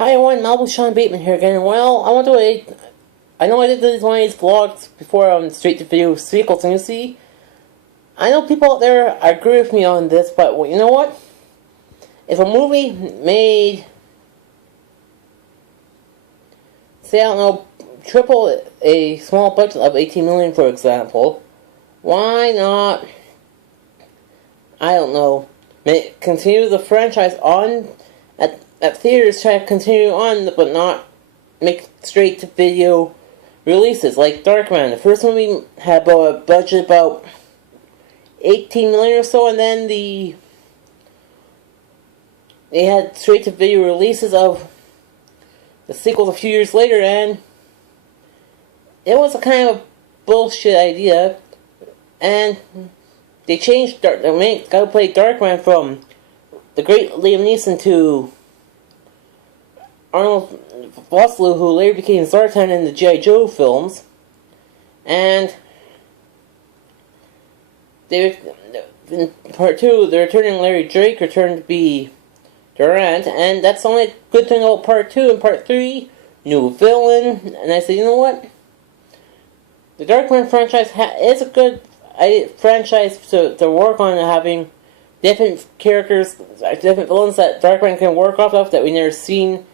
Hi everyone, Malibu Sean Bateman here again. Well, I know I did one of these vlogs before on straight to video sequels, and you see, I know people out there agree with me on this, but you know what? If a movie made, say, I don't know, triple a small budget of 18 million, for example, why not, I don't know, continue the franchise on at theaters, try to continue on, but not make straight-to-video releases, like Darkman. The first movie had about a budget about 18 million or so, and then they had straight-to-video releases of the sequels a few years later, and it was a kind of bullshit idea, and they changed the main guy who played Darkman from the great Liam Neeson to Arnold Vosloo, who later became Zartan in the G.I. Joe films, and in part 2, they're returning Larry Drake, returned to be Durant, and that's the only good thing about part 2. And part 3, new villain, and I said, you know what? The Darkman franchise is a good franchise to work on, having different characters, different villains that Darkman can work off of that we never seen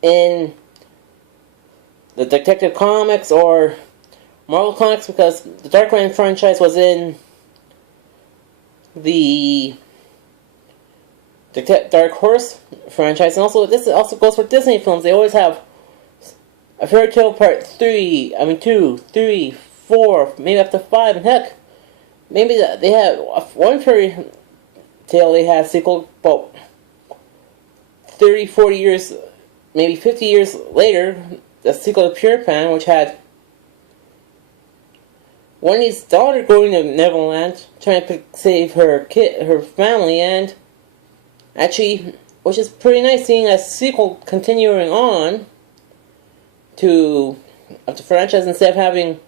in the Detective Comics or Marvel Comics, because the Darkman franchise was in the Dark Horse franchise, and also this also goes for Disney films. They always have a fairy tale part 2, 3, 4, maybe up to 5, and heck, maybe they have one fairy tale they had a sequel about 30, 40 years, maybe 50 years later, the sequel to Pure Pan, which had Wendy's daughter going to Neverland, trying to save her family, and actually, which is pretty nice, seeing a sequel continuing on of the franchise instead of having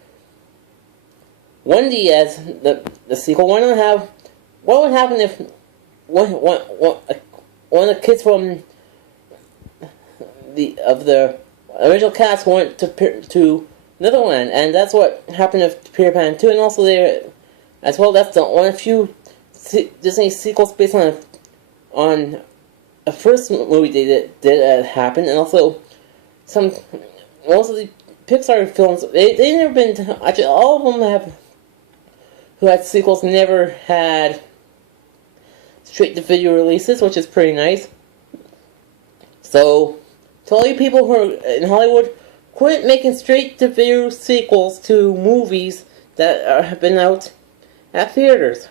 Wendy as the sequel. Why not have? What would happen if one of the kids from the original cast went to Netherland, and that's what happened with Peter Pan 2, and also there as well. That's the one of few Disney sequels based on a first movie did happen, and also most of the Pixar films they never been actually all of them who had sequels never had straight to video releases, which is pretty nice. So, to all you people who are in Hollywood, quit making straight-to-video sequels to movies that have been out at theaters.